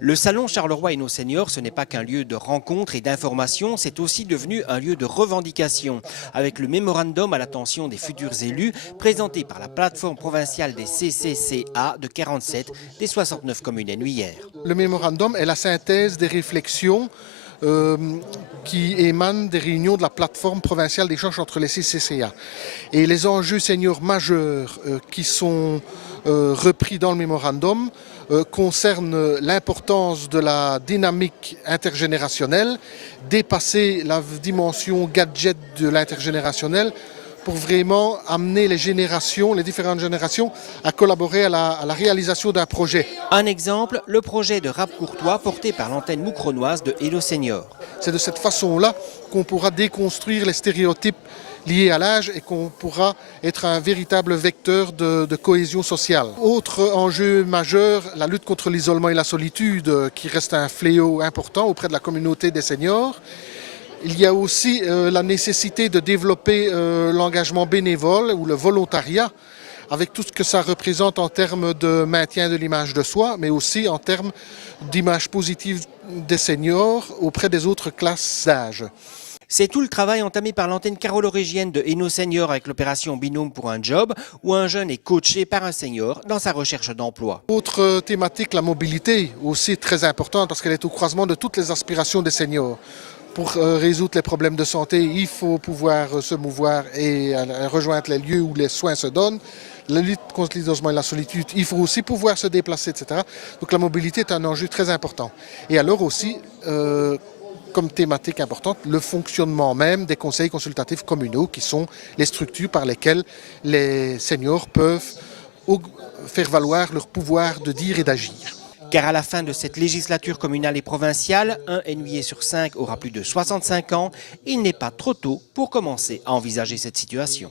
Le salon Charleroi et nos seniors, ce n'est pas qu'un lieu de rencontre et d'information, c'est aussi devenu un lieu de revendication. Avec le mémorandum à l'attention des futurs élus, présenté par la plateforme provinciale des CCCA de 47 des 69 communes hier. Le mémorandum est la synthèse des réflexions qui émanent des réunions de la plateforme provinciale d'échange entre les CCCA. Et les enjeux seniors majeurs qui sont repris dans le mémorandum concernent l'importance de la dynamique intergénérationnelle, dépasser la dimension gadget de l'intergénérationnel pour vraiment amener les générations, les différentes générations, à collaborer à la réalisation d'un projet. Un exemple, le projet de Rap Courtois porté par l'antenne moucronoise de Hello Senior. C'est de cette façon-là qu'on pourra déconstruire les stéréotypes liés à l'âge et qu'on pourra être un véritable vecteur de cohésion sociale. Autre enjeu majeur, la lutte contre l'isolement et la solitude qui reste un fléau important auprès de la communauté des seniors. Il y a aussi la nécessité de développer l'engagement bénévole ou le volontariat avec tout ce que ça représente en termes de maintien de l'image de soi, mais aussi en termes d'image positive des seniors auprès des autres classes d'âge. C'est tout le travail entamé par l'antenne carolorégienne de Hainaut Senior avec l'opération Binôme pour un job, où un jeune est coaché par un senior dans sa recherche d'emploi. Autre thématique, la mobilité, aussi très importante parce qu'elle est au croisement de toutes les aspirations des seniors. Pour résoudre les problèmes de santé, il faut pouvoir se mouvoir et rejoindre les lieux où les soins se donnent. La lutte contre l'isolement et la solitude, il faut aussi pouvoir se déplacer, etc. Donc la mobilité est un enjeu très important. Et alors aussi, comme thématique importante, le fonctionnement même des conseils consultatifs communaux, qui sont les structures par lesquelles les seniors peuvent faire valoir leur pouvoir de dire et d'agir. Car à la fin de cette législature communale et provinciale, un NUIer sur 5 aura plus de 65 ans. Il n'est pas trop tôt pour commencer à envisager cette situation.